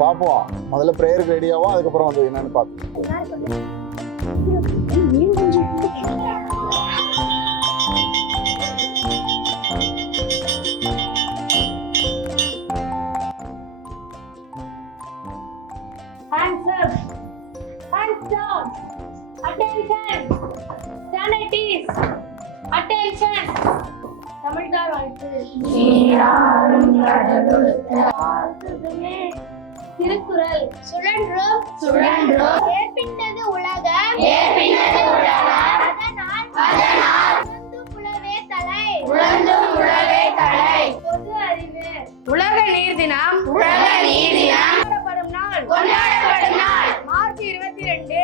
பாப்போம். முதல்ல பிரேயருக்கு ரெடி ஆகும், அதுக்கப்புறம் வந்து என்னன்னு பார்ப்போம். Hands up. Hands down. Attention. Sanities. Attention. தமிழ்தாள் வாழ்த்து. திருக்குறள். சுழன்றோம் சுழன்றோம். ஏற்பின்னது உலகம். ஏற்பின்னது உலகம். அதனால் உழந்து புலவே தலை. உழந்து புலவே தலை. பொது அறிவு. உலக நீர் தினம். உலக நீர் தினம். கொண்டாடப்படும் நாள் மார்ச் 22.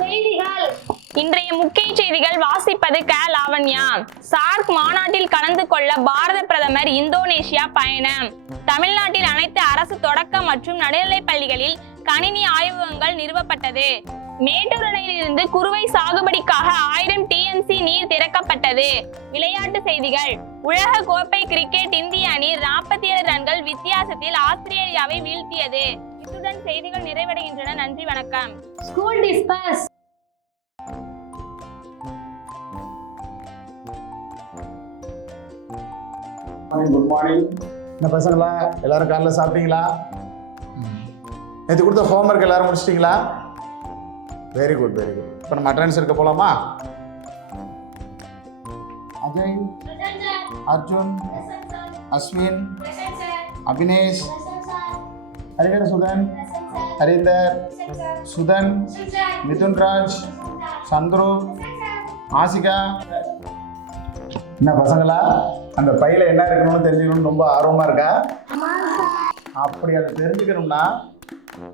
செய்திகள். இன்றைய முக்கிய செய்திகள் வாசிப்பது லாவண்யா. சார்க் மாநாட்டில் கலந்து கொள்ள பாரத பிரதமர் இந்தோனேஷியா பயணம். தமிழ்நாட்டில் அனைத்து அரசு தொடக்க மற்றும் நடுநிலைப் பள்ளிகளில் கணினி ஆய்வகங்கள் நிறுவப்பட்டது. மேட்டூர் அணையிலிருந்து குறுவை சாகுபடிக்காக 1000 TMC நீர் திறக்கப்பட்டது. விளையாட்டு செய்திகள். உலக கோப்பை கிரிக்கெட் இந்திய அணி 47 ரன்கள் வித்தியாசத்தில் ஆஸ்திரேலியாவை வீழ்த்தியது. இத்துடன் செய்திகள் நிறைவடைகின்றன. நன்றி, வணக்கம். School disperse. Good morning. என்ன பசங்களா, எல்லாரும் காலைல சாப்பிட்டீங்களா? நேற்று கொடுத்த ஹோம்ஒர்க் எல்லாரும் முடிச்சிட்டிங்களா? Very good very good. இப்போ நம்ம அட்டெண்டன்ஸ் எடுக்க போகலாமா? அஜய், அர்ஜுன், அஸ்வின், அபினேஷ், ஹரிஹர சுதன், ஹரீந்தர், சுதன், மிதுன்ராஜ், சந்துரு, ஆசிகா. என்ன பசங்களா, அந்த பையில என்ன இருக்கணும்னு தெரிஞ்சுக்கணும்னு ரொம்ப ஆர்வமா இருக்கா? அப்படி அதை தெரிஞ்சுக்கணும்னா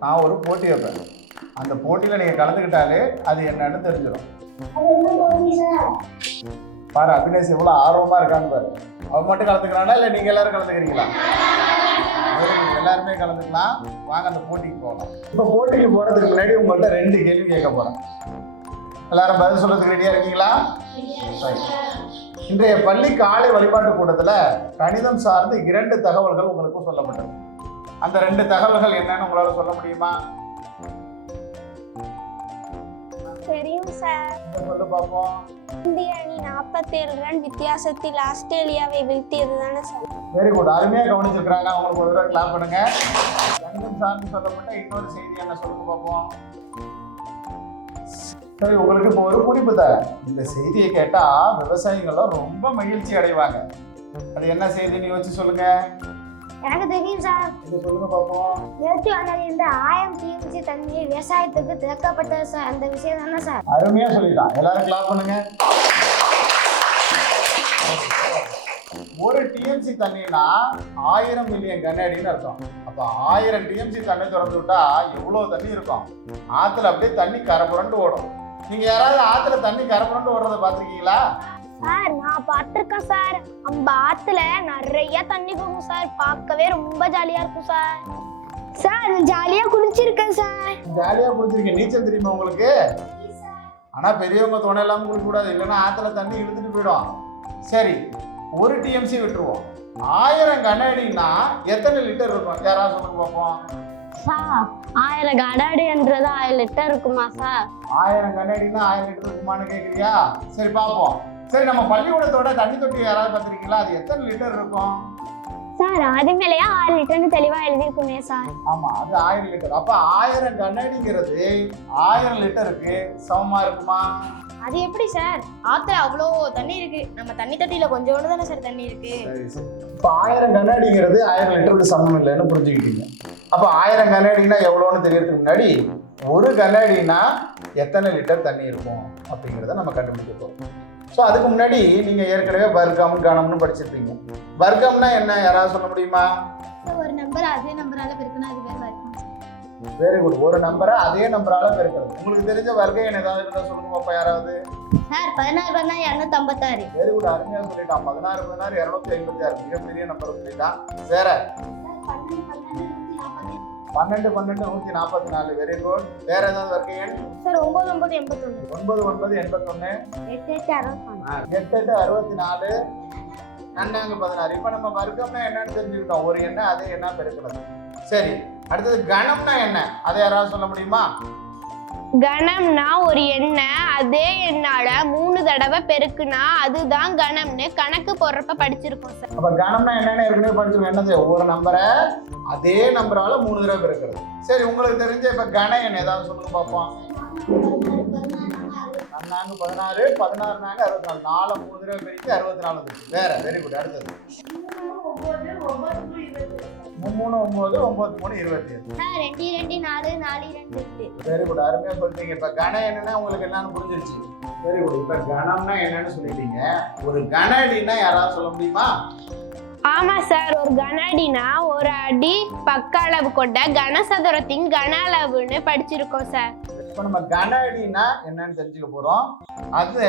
நான் ஒரு போட்டி வைப்பேன். அந்த போட்டியில் நீங்கள் கலந்துக்கிட்டாலே அது என்னன்னு தெரிஞ்சிடும். பாரு, அபினேஷ் எவ்வளோ ஆர்வமாக இருக்கான்னு பாரு. அவன் மட்டும் கலந்துக்கிறானா இல்லை நீங்கள் எல்லாரும் கலந்துக்கிறீங்களா? எல்லாருமே கலந்துக்கலாம். வாங்க அந்த போட்டிக்கு போகலாம். இப்போ போட்டிக்கு போகிறதுக்கு முன்னாடி உங்கள்கிட்ட 2 கேள்வி கேட்க போகிறேன். எல்லாரும் பதில் சொல்றதுக்கு ரெடியாக இருக்கீங்களா? இன்றைய பள்ளி காலை வழிபாட்டு கூட்டத்தில் கணிதம் சார்ந்து 2 தகவல்கள் உங்களுக்கு சொல்லப்பட்டது. அந்த 2 தகவல்கள் என்னன்னு உங்களால சொல்ல முடியுமா? தெரியும் சார். சொல்லு பாப்போம். இந்திய அணி 47 ரன் வித்தியாசத்தில் ஆஸ்திரேலியாவை வீழ்த்தியது தானே சார்? வெரி குட், அருமையாக கவனிச்சிருக்கிறாங்க. அவங்களுக்கு ஒரு தடவை கிளாப் பண்ணுங்க. கணிதம் சார்ந்து சொல்லப்பட்ட இன்னொரு செய்தி என்ன சொல்லுங்க பாப்போம். சரி, உங்களுக்கு இப்போ ஒரு குறிப்பு தரேன். இந்த செய்தியை கேட்டா விவசாயிகளும் ரொம்ப மகிழ்ச்சி அடைவாங்க. அது என்ன செய்தின்னு யோசிச்சு சொல்லுங்க. எனக்கு தெரியும் சார். சொல்லுங்க பாப்போம். நேற்று அணையிலிருந்து 1000 TMC தண்ணீர் விவசாயத்துக்கு திறக்கப்பட்டது சார். அந்த விஷயம் தானே சார்? அருமையா சொல்லிட்டான். எல்லாரும் கிளாப் பண்ணுங்க. 1 TMC தண்ணினா 1000 மில்லியன் கன அடின்னு அர்த்தம். அப்ப 1000 TMC தண்ணி திறந்து விட்டா எவ்வளவு தண்ணி இருக்கும்? ஆத்துல அப்படியே தண்ணி கரபுரண்டு ஓடும். நீங்க யாராவது ஆத்துல தண்ணி கரபுரண்டு ஓடுறத பாத்திருக்கீங்களா? சார், நான் பார்த்திருக்கேன் சார். நம்ம ஆத்துல நிறைய தண்ணி போகும் சார். பார்க்கவே ரொம்ப ஜாலியா இருக்கும் சார். சார், நான் ஜாலியா குளிச்சிருக்கேன் சார். ஜாலியா குளிச்சிருக்கேன். நீச்சல் தெரியுமா உங்களுக்கு? ஆனா பெரியவங்க துணை இல்லாம குளிக்க கூடாது, இல்லைன்னா ஆத்துல தண்ணி இழுத்துட்டு போயிடும். சரி, 1 TMC விட்டுருவோம். 1000 கன அடின்னா எத்தனை லிட்டர் இருக்கும்? யாராவது சொல்லுங்க பார்ப்போம். சார், 1000 கன அடின்றது 1000 லிட்டர் இருக்குமா சார்? 1000 கன அடினா 1000 லிட்டர் இருக்குமான்னு கேக்குறியா? சரி பார்ப்போம். சரி, நம்ம பள்ளிக்கூடத்தோட தண்ணி தொட்டி யாராவது பார்த்துருக்கீங்களா? அது எத்தனை லிட்டர் இருக்கும்? சார், அது மேலேயே 1000 லிட்டர்னு தெளிவா எழுதிருக்குமே சார். ஆமா, அது 1000 லிட்டர். அப்ப 1000 கன அடிங்கிறது 1000 லிட்டருக்கு சமமா இருக்குமா? அது எப்படி சார்? ஆத்துல அவ்வளோ தண்ணி இருக்கு, நம்ம தண்ணி தொட்டியில கொஞ்சோண்டு தானே சார் தண்ணி இருக்கு. இப்ப 1000 கன அடிங்கிறது 1000 லிட்டருக்கு சமம் இல்லைன்னு புரிஞ்சுக்கிட்டீங்க. அப்ப 1000 கன அடினா எவ்வளோன்னு தெரியறதுக்கு முன்னாடி 1 கன அடினா எத்தனை லிட்டர் தண்ணி இருக்கும் அப்படிங்கிறத நம்ம கண்டுபிடிக்க போறோம். ஸோ அதுக்கு முன்னாடி நீங்க ஏற்கனவே வர்க்கம் கணம்னு படிச்சிருப்பீங்க. வர்க்கம்னா என்ன, யாராவது சொல்ல முடியுமா? ஒரு நம்பர் அதே நம்பரால பெருக்கினா அது வேற வர்க்கம். Very good. ஒரு நம்பரை அதே நம்பரால பெருக்கிறது. உங்களுக்கு தெரிஞ்ச வர்க்க எண் ஏதாவது இருந்தா சொல்லுங்க பாப்பா. யாராவது? சார், 16 × 256. வெரி குட், அருமையா சொல்லிட்டான். 16 × 256 மிகப்பெரிய நம்பர் சொல்லிட்டான். வேற? 12 12 144. Very good. வேற ஏதாவது வர்க்க எண்? சார், 9 9 81. 9 9 81. 8 8 64. 8 8 64. நன்னாங்க 16. இப்போ நம்ம வர்க்கம்னா என்னன்னு தெரிஞ்சுக்கிட்டோம். ஒரு எண்ணெய் அதே எண்ணெய் பெருக்கிறது. சரி, அடுத்தது கணம்னா என்ன? அதை யாராவது சொல்ல முடியுமா? கணம்னா ஒரு எண்ணெய் அதே எண்ணால 3 தடவை பெருக்குனா அதுதான் கணம்னு கணக்கு போடுறப்ப படிச்சிருக்கோம் சார். அப்ப கணம்னா என்னன்னு ஏற்கனவே படிச்சிருக்கோம். என்னது? ஒரு நம்பரை அதே நம்பரால 3 தடவை பெருக்கிறது. சரி, உங்களுக்கு தெரிஞ்ச இப்ப கண எண் ஏதாவது சொல்லுங்க பார்ப்போம். 4 16, 16 64, 4 3 தடவை பெருக்கி 64 வந்துச்சு. வேற? Very good. அடுத்தது 3 9 9 3 27. சார் 2 2 4 4 2 8. வெரி குட், அருமையா சொல்லிட்டீங்க. இப்ப கண என்னன்னா உங்களுக்கு என்னன்னு புரிஞ்சிருச்சு. Very good. இப்ப கணம்னா என்னன்னு சொல்லிட்டீங்க. ஒரு கன அடின்னா யாராவது சொல்ல முடியுமா? ஆமா சார், ஒரு கன அடினா ஒரு அடி பக்க அளவு கொண்ட கனசதுரத்தின் கன அளவுன்னு படிச்சிருக்கோம் சார். இப்ப நம்ம கன அடினா என்னன்னு தெரிஞ்சுக்க போறோம். அது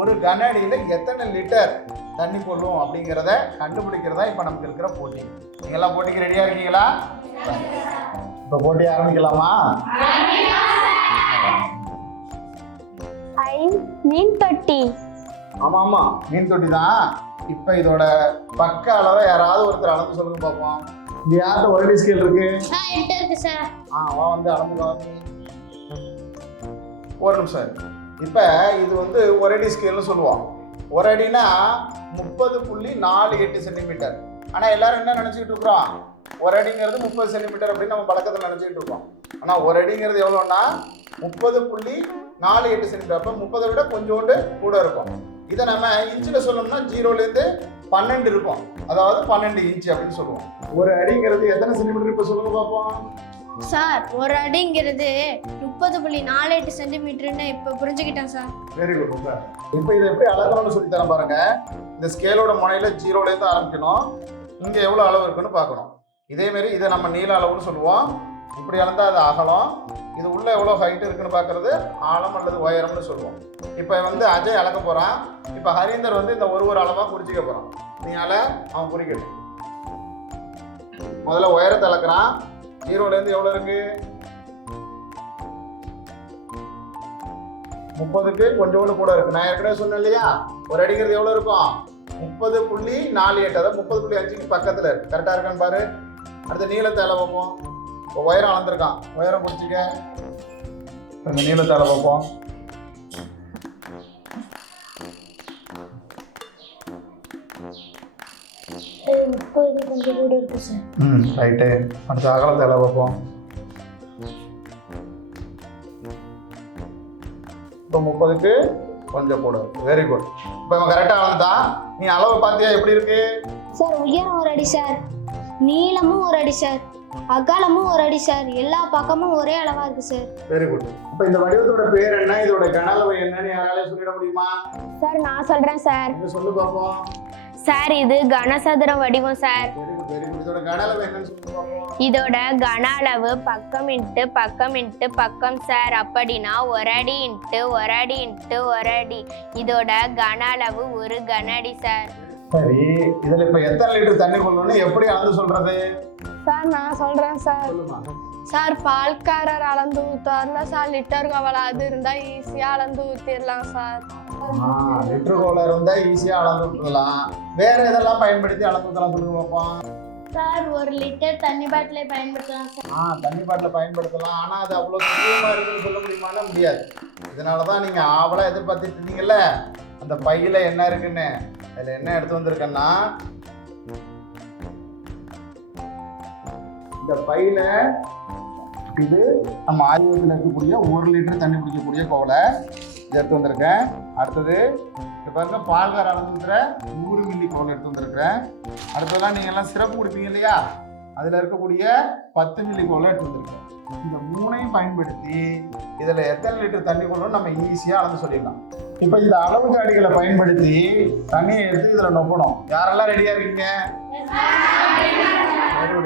ஒரு கன அடியில எத்தனை லிட்டர் தண்ணி கொள்ளும் அப்படிங்கிறத கண்டுபிடிக்கிறதா இப்ப நமக்கு இருக்கிற போட்டி. நீங்க எல்லாம் போட்டிக்கு ரெடியா இருக்கீங்களா? இப்ப போட்டி ஆரம்பிக்கலாமா? மீன் தொட்டி. ஆமா ஆமா, மீன் தொட்டி தான். இப்ப இதோட பக்க அளவை யாராவது ஒருத்தர் அளந்து சொல்லுங்க பார்ப்போம். இங்க யார்கிட்ட ஒரு அடி ஸ்கேல் இருக்கு? சார் 8 இருக்கு சார். வா வந்து அளந்து காமி. ஒரு நிமிஷம். இப்ப இது வந்து ஒரு அடி ஸ்கேல்னு சொல்லுவோம். ஒரு அடினா 30.48 சென்டிமீட்டர். ஆனா எல்லாரும் என்ன நினைச்சிட்டு இருக்கிறோம்? ஒரு அடிங்கிறது 30 சென்டிமீட்டர் அப்படின்னு நம்ம பழக்கத்தில் நினைச்சிட்டு இருக்கோம். ஆனா ஒரு அடிங்கிறது எவ்வளோன்னா 30.48 சென்டிமீட்டர். அப்போ 30 விட கொஞ்சோண்டு கூட இருக்கும். இதை நம்ம இன்ச்சில் சொல்லணும்னா 0லேருந்து 12 இருக்கும். அதாவது 12 இன்ச்சு அப்படின்னு சொல்லுவோம். ஒரு அடிங்கிறது எத்தனை சென்டிமீட்டர் இப்போ சொல்லுங்க பார்ப்போம். சார், ஒரு அடிங்கிறது 30.48 சென்டிமீட்டர்னு இப்போ புரிஞ்சுக்கிட்டேன் சார். Very good sir. இப்போ இதை எப்படி அளக்கணும்னு சொல்லி தரேன் பாருங்க. இந்த ஸ்கேலோட முனையில 0லேருந்து ஆரம்பிக்கணும். இங்கே எவ்வளோ அளவு இருக்குன்னு பார்க்கணும். இதேமாரி இதை நம்ம நீள அளவுன்னு சொல்லுவோம். இப்படி அளந்தால் அது அகலம். இது உள்ள எவ்வளோ ஹைட் இருக்குன்னு பார்க்கறது ஆழம் அல்லது உயரம்னு சொல்லுவோம். இப்போ வந்து அஜய் அளக்க போகிறான். இப்போ ஹரீந்தர் வந்து இந்த ஒரு அளவாக குறிச்சிக்க போகிறான். நீ அவன் குறிக்கணும். முதல்ல உயரத்தை அளக்குறான். 0லேருந்து எவ்வளோ இருக்கு? 30க்கு கொஞ்சோண்டு கூட இருக்கு. நான் ஏற்கனவே சொன்னேன் இல்லையா, ஒரு அடிக்கிறது எவ்வளோ இருக்கும்? 30.48. அதாவது 30.5க்கு பக்கத்தில் இருக்கு. கரெக்டாக இருக்கான்னு பாரு. அடுத்த நீளத்தை அள பார்ப்போம். இப்போ உயரம் அளந்துருக்கான். உயரம் குறிச்சிக்க. இந்த நீளத்தை அள பார்ப்போம். கொஞ்சம் கூட இருக்கு சார். ரைட்டு. அடுத்த அகலத்தை அள பார்ப்போம். இப்போ 30க்கு கொஞ்சம் கூட. Very good. இப்போ இவன் கரெக்டாக அளந்துட்டான். நீ அளவை பார்த்தியா எப்படி இருக்கு? சார் உயரம் ஒரு அடி சார், நீளமும் ஒரு அடி சார், அகலமும் ஒரு அடி சார், எல்லா பக்கமும் ஒரே அளவா இருக்கு சார். Very good. இப்போ இந்த வடிவத்தோட பேர் என்ன? இதோட கன அளவு என்னன்னு யாராலே சொல்லிட முடியுமா? சார், நான் சொல்றேன் சார். இங்க சொல்லு பார்ப்போம். சார், இது கனசதுர வடிவம் sir. Very good very good. இதோட கன அளவு என்னன்னு சொல்லு பார்ப்போம். இதோட கன அளவு பக்கம் இன்ட்டு பக்கம் இன்ட்டு பக்கம் சார். அப்படின்னா ஒரு அடி இன்ட்டு ஒரு அடி இன்ட்டு ஒரு அடி. இதோட கன அளவு ஒரு கன அடி சார். சரி, இதுல இப்ப எத்தனை லிட்டர் தண்ணி கொள்ளணும்னு எப்படி அளந்து சொல்றது? சார், நான் சொல்றேன் சார். சொல்லுமா. சார், பால்காரர் அளந்து ஊத்தாருன்னா சார் லிட்டர் கவலை அது இருந்தா ஈஸியா அளந்து ஊத்திடலாம் சார். லிட்டர் கோலர் இருந்தா ஈஸியா அளந்து ஊற்றலாம். வேற இதெல்லாம் பயன்படுத்தி அளந்து ஊற்றலாம் சொல்லுங்க பார்ப்போம். சார் 1 லிட்டர் தண்ணி பாட்டிலை பயன்படுத்தலாம் சார். தண்ணி பாட்டில பயன்படுத்தலாம். ஆனா அது அவ்வளவு துல்லியமா இருக்குன்னு சொல்ல முடியுமானா முடியாது. இதனாலதான் நீங்க ஆவலா எதிர்பார்த்துட்டு இருந்தீங்கல்ல அந்த பையில என்ன இருக்குன்னு. அதுல என்ன எடுத்து வந்திருக்கேன்னா, இந்த பையில இது நம்ம ஆய்வகத்தில் இருக்கக்கூடிய 1 லிட்டர் தண்ணி குடிக்கக்கூடிய கோலை இதை எடுத்து வந்திருக்கேன். அடுத்தது இப்போ பாருங்க, பால்கார அளவுங்கிற 100 மில்லி கோலை எடுத்து வந்திருக்கிறேன். அடுத்ததெல்லாம் நீங்கள் எல்லாம் சிறப்பு குடிப்பீங்க இல்லையா, அதில் இருக்கக்கூடிய 10 மில்லி கோலை எடுத்து வந்திருக்கேன். இந்த 3ஐயும் பயன்படுத்தி இதில் எத்தனை லிட்டர் தண்ணி கொள்ளணும் நம்ம ஈஸியாக அளந்து சொல்லிடலாம். இப்போ இந்த அளவு ஜாடிகளை பயன்படுத்தி தண்ணியை எடுத்து இதில் நொப்பணும். யாரெல்லாம் ரெடியாக இருக்கீங்க?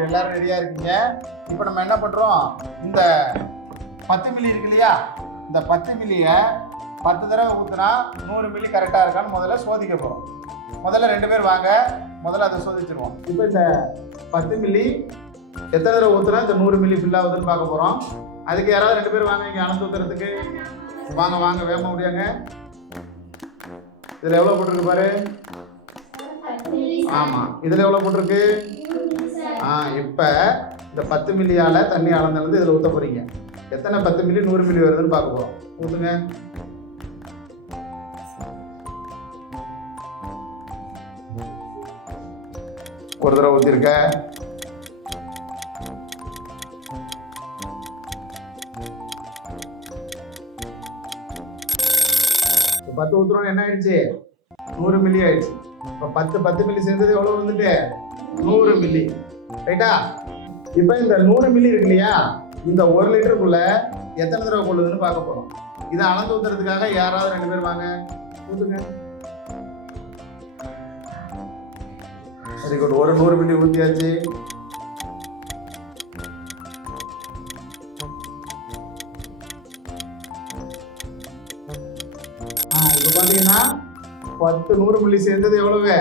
எல்லாரும் ரெடியாக இருக்கீங்க. இப்போ நம்ம என்ன பண்ணுறோம், இந்த 10 மில்லி இருக்கு இல்லையா, இந்த 10 மில்லியை 10 தடவை ஊற்றினா 100 மில்லி கரெக்டாக இருக்கான்னு முதல்ல சோதிக்க போகிறோம். முதல்ல 2 பேர் வாங்க, முதல்ல அதை சோதிச்சிருவோம். இப்போ இந்த 10 மில்லி எத்தனை தடவை ஊற்றுனா இந்த 100 மில்லி ஃபில் ஆகுதுன்னு பார்க்க போகிறோம். அதுக்கு யாராவது 2 பேர் வாங்க இங்கே அளந்து ஊற்றுறதுக்கு. வாங்க வாங்க வேகமாக முடியாங்க. இதில் எவ்வளோ போட்டிருக்கு பாரு. 10 மில்லி ஆமாம், இதில் எவ்வளோ போட்டிருக்கு? இப்போ இந்த 10 மில்லியால் தண்ணி அளந்து இதில் ஊற்ற போகிறீங்க. எத்தனை 10 மில்லி 100 மில்லி வருதுன்னு பார்க்க போகிறோம். ஊற்றுங்க. ஒரு தடவை ஊற்றிருக்க. இப்போ 10 ஊற்றுறோம், என்ன ஆயிடுச்சு? 100 மில்லி ஆயிடுச்சு. இப்போ 10 மில்லி சேர்ந்தது எவ்வளோ வந்துட்டு? 100 மில்லி. ரைட்டா? இப்போ இந்த 100 மில்லி இருக்கு இல்லையா, இந்த 1 லிட்டருக்குள்ள எத்தனை தடவை கொள்ளுதுன்னு பார்க்க போகிறோம். இதை அளந்து ஊற்றுறதுக்காக யாராவது 2 பேர் வாங்க, ஊற்றுங்க. Very good. ஒரு 100 மில்லி ஊற்றியாச்சு. இப்போ பார்த்தீங்கன்னா 10 100 மில்லி சேர்ந்தது எவ்வளவு?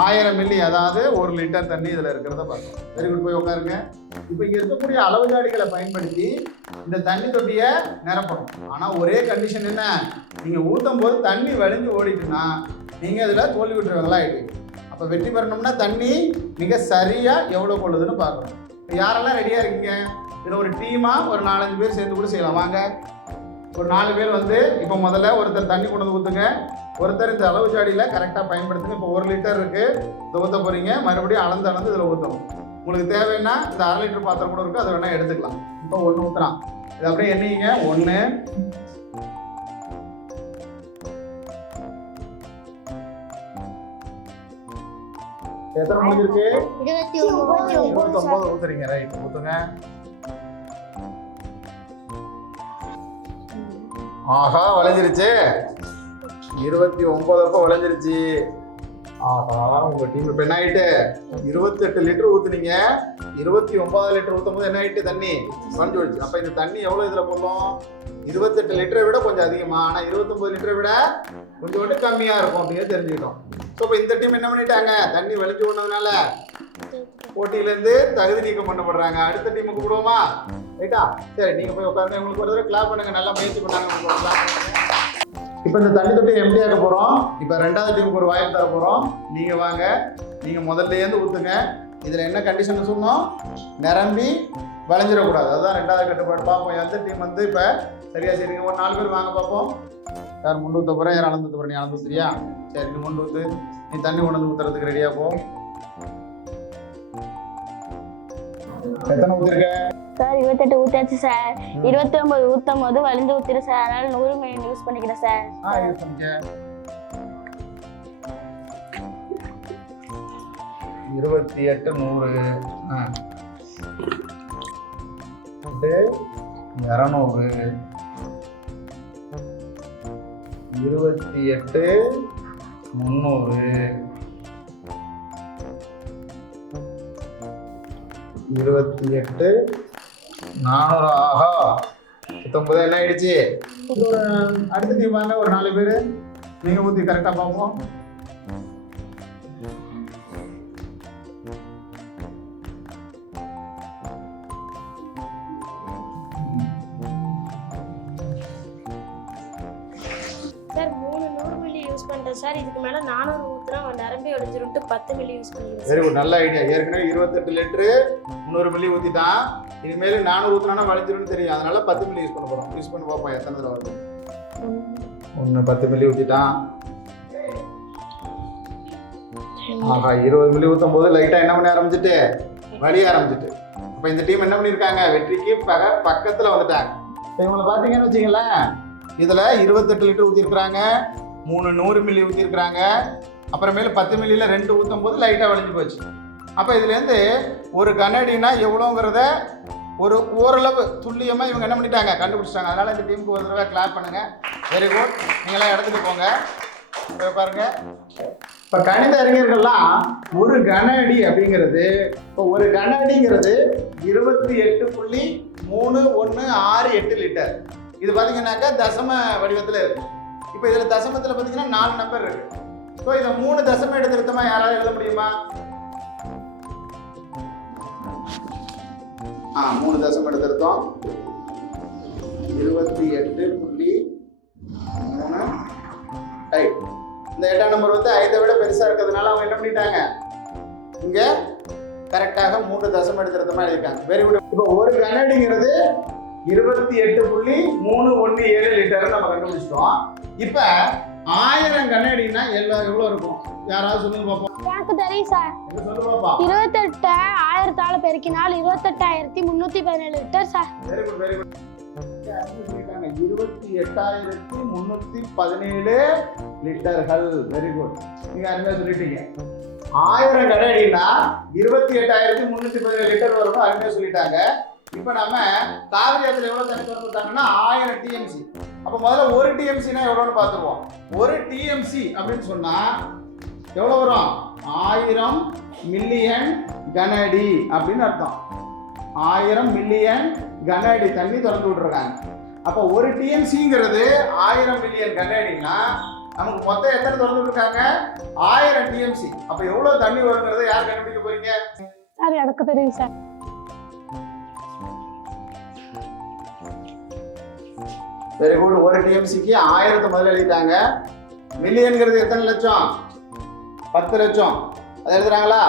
1000 மில்லி, அதாவது 1 லிட்டர் தண்ணி இதில் இருக்கிறத பார்த்தோம். Very good. போய் உட்காருங்க. இப்போ இங்கே இருக்கக்கூடிய அளவு ஜாடிகளை பயன்படுத்தி இந்த தண்ணி தொட்டியை நிரப்பணும். ஆனால் ஒரே கண்டிஷன் என்ன? நீங்கள் ஊற்றும் போது தண்ணி வழிஞ்சு ஓடிட்டுன்னா நீங்கள் இதில் தோல்வி விட்டுருவீங்களா ஆகிட்டு. அப்போ வெற்றி பெறணும்னா தண்ணி மிக சரியாக எவ்வளோ கொள்ளுதுன்னு பார்க்கணும். இப்போ யாரெல்லாம் ரெடியாக இருக்கீங்க? இதில் ஒரு டீமாக ஒரு 4-5 பேர் சேர்ந்து கூட செய்யலாம். வாங்க, ஒரு 4 பேர் வந்து இப்போ முதல்ல ஒருத்தர் தண்ணி கொண்டு வந்து ஊற்றுங்க. ஒருத்தர் இந்த அளவு ஜாடியில் கரெக்டாக பயன்படுத்துங்க. இப்போ 1 லிட்டர் இருக்குது, இதை ஊற்ற போகிறீங்க. மறுபடியும் அளந்து இதில் ஊற்றணும். உங்களுக்கு தேவைன்னா இந்த 1/2 லிட்டர் பாத்திரம் கூட இருக்குது, அதை வேணால் எடுத்துக்கலாம். இப்போ 1 ஊற்றுறான். இது அப்படியே எண்ணிங்க. 1 எத்தனை முடிஞ்சிருக்கு? 29 ஊற்றுறீங்க. ரைட், ஊற்றுங்க. ஆஹா, விளைஞ்சிருச்சு. 29 அப்போ விளைஞ்சிருச்சு. ஆஹா, உங்க டீம் இப்போ என்ன ஆயிட்டு? 28 லிட்டர் ஊத்துனீங்க. 29 லிட்டர் ஊற்றும் போது என்ன ஆயிட்டு? தண்ணி குறைஞ்சு போயிடுச்சு. அப்போ இந்த தண்ணி எவ்வளோ இதில் போடணும்? 28 லிட்டரை விட கொஞ்சம் அதிகமாக, ஆனால் 29 லிட்டரை விட கொஞ்சோண்டு கம்மியாக இருக்கும் அப்படிங்கிறது தெரிஞ்சுக்கிட்டோம். ஸோ இப்போ இந்த டீம் என்ன பண்ணிட்டாங்க? தண்ணி வலிஞ்சு போனதுனால போட்டியிலேருந்து தகுதி நீக்கம் பண்ணப்படுறாங்க. அடுத்த டீமுக்கு கூப்பிடுவோமா? ரைட்டா? சரி, நீங்கள் போய் உட்காருங்க. உங்களுக்கு ஒரு தடவை கிளாப் பண்ணுங்க. நல்லா முயற்சி பண்ணாங்க. இப்போ இந்த தண்ணி தொட்டியை எப்படி ஆக்க போகிறோம்? இப்போ 2வது டீமுக்கு ஒரு வாய்ப்பு தர போகிறோம். நீங்கள் வாங்க, நீங்கள் முதல்லேருந்து ஊற்றுங்க. இதில் என்ன கண்டிஷன் சொன்னோம்? நிரம்பி வளைஞ்சிடக்கூடாது. அதுதான் 2வது கட்டுப்பாடு. பார்ப்போம் எந்த டீம் வந்து இப்போ சரியா சரிங்க. ஒரு 4 பேர் வாங்க பார்ப்போம். யார் முண்டு ஊற்ற போகிறேன், யார் அளந்து ஊற்ற போகிறேன்? நீ அளந்து ஊற்றுறியா? சரி, நீ முண்டு ஊற்று. நீ தண்ணி கொண்டு வந்து ஊற்றுறதுக்கு ரெடியாக போ. எத்தனை ஊற்றிருக்க? Sir 28 ஊத்தாச்சு sir. 29 ஊற்றும் போது வலிந்து ஊத்திரு சார். அதனால 100 மில்லி யூஸ் பண்ணிக்கிறேன் சார். யூஸ் பண்ணிக்க. 28 100 200 28 300 28 400. ஆஹா, 19 என்ன ஆயிடுச்சு? அடுத்த டீம் வாங்க, ஒரு 4 பேர். நீங்க ஊற்றி கரெக்டாக பார்ப்போம். சார் 300 மில்லி யூஸ் பண்ணுறேன் சார். இதுக்கு மேலே 400 ஊற்றுனா நிரம்பி ஒழிஞ்சிருட்டு 10 மில்லி யூஸ் பண்ணிக்கிறேன். வெரி குட், நல்ல ஐடியா. ஏற்கனவே 28 லிட்டரு 300 மில்லி ஊற்றிட்டான். இனிமேல் 400 ஊற்றினா வலிஞ்சிரும்னு தெரியும். அதனால 10 மில்லி யூஸ் பண்ண போகிறோம். யூஸ் பண்ணி பார்ப்போம் எத்தனை தடவை வருது. 10 மில்லி ஊற்றிட்டான். ஆஹா, 20 மில்லி ஊற்றும் போது லைட்டாக என்ன பண்ண ஆரம்பிச்சுட்டு? வலிய ஆரம்பிச்சுட்டு. இப்போ இந்த டீம் என்ன பண்ணியிருக்காங்க? வெற்றிக்கு பக்கத்தில் வந்துட்டாங்க. இப்போ இவங்களை பார்த்தீங்கன்னு வச்சிங்களேன், இதில் 28 லிட்டர் ஊற்றிருக்கிறாங்க, 3 100 மில்லி ஊற்றிருக்கிறாங்க. அப்புறமேல 10 மில்லியில் 2 ஊற்றும் போது லைட்டாக வலிஞ்சு போச்சு. அப்போ இதுலேருந்து ஒரு கனடினா எவ்வளோங்கிறத ஓரளவு துல்லியமாக இவங்க என்ன பண்ணிட்டாங்க? கண்டுபிடிச்சிட்டாங்க. அதனால் இந்த டீமுக்கு ஒரு தடவை கிளாப் பண்ணுங்கள். Very good. நீங்களாம் இடத்துக்கு போங்க, பாருங்க. இப்போ கணித அறிஞர்கள்லாம் ஒரு கனஅடி அப்படிங்கிறது, இப்போ ஒரு கனஅடிங்கிறது 28.3168 லிட்டர். இது பார்த்தீங்கன்னாக்கா தசம வடிவத்தில் இருக்கு. இப்போ இதில் தசமத்தில் பார்த்தீங்கன்னா 4 நம்பர் இருக்கு. ஸோ இதை 3 தசம எடுத்திருத்தமா யாராவது எழுத முடியுமா? 3 தசம எடுத்திருத்தோம். 28.3 ரைட். இந்த 8ஆம் நம்பர் வந்து 5 விட பெருசாக இருக்கிறதுனால அவங்க என்ன சொல்லிட்டாங்க, இங்க கரெக்டாக 3 தசம எடுத்துறதுமா எழுதிருக்காங்க. Very good. இப்போ ஒரு கனஅடிங்கிறது 28.317 லிட்டர் நம்ம கண்டுபிடிச்சிட்டோம். இப்போ 1000 கனஅடினா எவ்வளவு இருக்கும்? யாராவது சொல்லுங்க பாப்போம். எனக்கு தெரியும் சார். என்ன சொல்லு பாப்பா. 28 1000ஆல பெருக்கினால் 28,317 litre sir. Very good very good. 28,317 லிட்டர்கள். Very good. நீங்க அருமையா சொல்லிட்டீங்க. 1000 கனஅடினா 28,317 லிட்டர் வரும். அருமையா சொல்லிட்டாங்க. இப்போ நம்ம காவிரி ஆத்துல எவ்வளவு தண்ணி திறந்துட்டாங்கன்னா 1000 டிஎம்சி. அப்ப முதல்ல ஒரு டிஎம்சினா எவ்வளவுன்னு பார்த்துருவோம். ஒரு டிஎம்சி அப்படின்னு சொன்னா எவ்வளவு வரும்? 1000 மில்லியன் கனஅடி அப்படின்னு அர்த்தம். 1000 மில்லியன் கனஅடி தண்ணி திறந்து விட்டுருக்காங்க. அப்போ ஒரு டிஎம்சிங்கிறது 1000 மில்லியன் கனஅடினா நமக்கு மொத்தம் எத்தனை திறந்து விட்டுருக்காங்க? 1000 டிஎம்சி. அப்ப எவ்வளவு தண்ணி வருங்கிறத யார் கண்டுபிடிக்க போறீங்க? சார் எனக்கு தெரியும் சார். Very good. ஒரு டிஎம்சிக்கு 1000 முதல்ல எழுதிட்டாங்க. மில்லியன்ங்கிறது எத்தனை லட்சம்? 10 லட்சம். அதை எழுதுறாங்களா?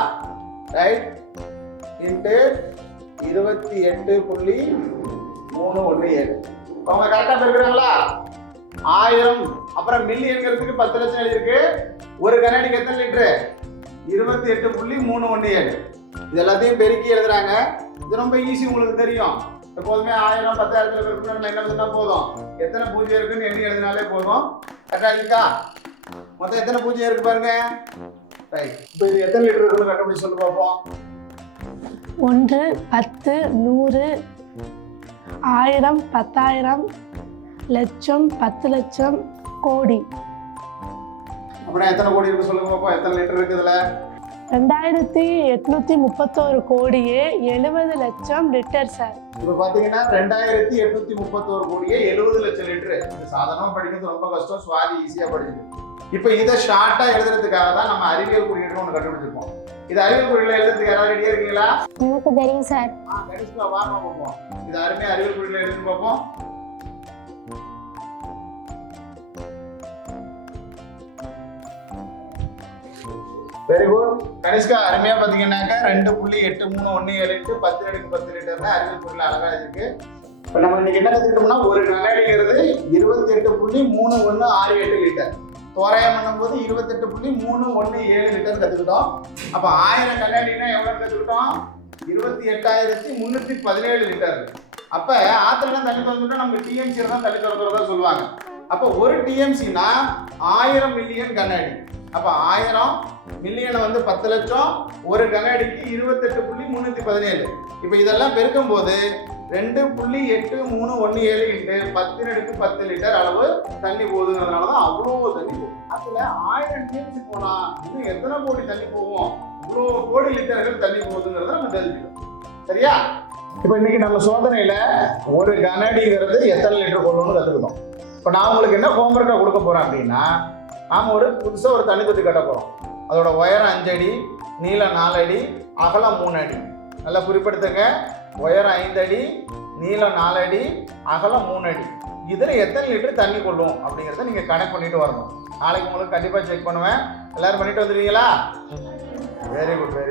ரைட். இன்ட்டு 28.317. அவங்க கரெக்டா பெருக்கிறாங்களா? 1000 அப்புறம் மில்லியன்ங்கிறதுக்கு 10 லட்சம் எழுதிருக்கு. ஒரு கனஅடிக்கு எத்தனை லிட்டரு? 28.317. இது எல்லாத்தையும் பெருக்கி எழுதுறாங்க. இது ரொம்ப ஈஸி, உங்களுக்கு தெரியும். எப்போதுமே 1000 10,000 பெருக்கணும் என்ன எழுதுனா போதும். எத்தனை பூஜ்ஜியம் இருக்குன்னு எண்ணி எழுதினாலே போதும். கரெக்டா இருக்கா? மொத்தம் எத்தனை பூஜ்ஜியம் இருக்கு பாருங்க. ரைட். இப்போ இது எத்தனை லிட்டர் இருக்குன்னு கண்டுபிடிச்சு சொல்லி பார்ப்போம். 1 10 100 1000 10,000 லட்சம் 10 லட்சம் கோடி. அப்படின்னா எத்தனை கோடி இருக்கு சொல்லுங்க பார்ப்போம். எத்தனை லிட்டர் இருக்கு இதுல? 2831 கோடியே 70 லட்சம் லிட்டர் சார். இப்போ பாத்தீங்கன்னா 2831 கோடியே 70 லட்சம் லிட்டர். இது சாதாரணமா படிக்கிறது ரொம்ப கஷ்டம். சுவாதி ஈஸியா படிக்குது. இப்போ இதை ஷார்ட்டா எழுதுறதுக்காக தான் நம்ம அறிவியல் குறியீடு ஒன்று கண்டுபிடிச்சிருக்கோம். இது அறிவியல் குறியீடுல எழுதுறதுக்கு யாராவது ரெடியா இருக்கீங்களா? எனக்கு தெரியும் சார். கணிஷ்கா வாங்க பார்ப்போம். இது அருமையா அறிவியல் குறியீடுல எழுதி பார்ப்போம். Very good. கணிஷ்கா அருமையா பாத்தீங்கன்னாக்க 2.8317 10 லிட்டர்னா அறிவியல் குறியீடுல அழகா இருக்கு. இப்போ நம்ம இன்னைக்கு என்ன கத்துக்கிட்டோம்னா ஒரு கனஅடிங்கிறது 28.3168 லிட்டர். தோராயம் பண்ணும்போது 28.317 லிட்டர் கத்துக்கிட்டோம். அப்ப 1000 கனஅடினா எவ்வளவு கத்துக்கிட்டோம்? 28,317 லிட்டர். அப்ப ஆத்துல தண்ணி திறந்துட்டா நமக்கு டிஎம்சி தான் தண்ணி திறக்கிறதா சொல்லுவாங்க. அப்ப ஒரு டிஎம்சினா 1000 மில்லியன் கனஅடி. அப்ப 1000 மில்லியனை வந்து 10 லட்சம், ஒரு கனஅடிக்கு 28.317. இப்ப இதெல்லாம் பெருக்கும் போது 2.8317 இன்ட்டு 10 லிட்டர் அளவு தண்ணி போகுதுங்கிறதுனால தான் அவ்வளோ தண்ணி போகும். அதுல 1000 டிஎம்சி போனா இன்னும் எத்தனை கோடி தண்ணி போகும்? இவ்வளோ கோடி லிட்டர்கள் தண்ணி போகுதுங்கிறத நம்ம தெரிஞ்சுக்கணும். சரியா? இப்போ இன்னைக்கு நம்ம சோதனையில ஒரு கனஅடிங்கிறது எத்தனை லிட்டர் கொள்ளணும்னு கற்றுக்கிட்டோம். இப்போ நான் உங்களுக்கு என்ன ஹோம்ஒர்க்கை கொடுக்க போறேன் அப்படின்னா, நாம் புதுசாக ஒரு தண்ணி தொட்டி கட்ட போகிறோம். அதோட உயரம் 5 அடி, நீளம் 4 அடி, அகலம் 3 அடி. நல்லா குறிப்பிடுத்துங்க. உயரம் 5 அடி, நீளம் 4 அடி, அகலம் 3 அடி. இதில் எத்தனை லிட்டர் தண்ணி கொள்ளும் அப்படிங்கிறத நீங்கள் கணக்கு பண்ணிட்டு வரணும். நாளைக்கு உங்களுக்கு கண்டிப்பாக செக் பண்ணுவேன். எல்லாரும் பண்ணிட்டு வந்துடுவீங்களா? Very good very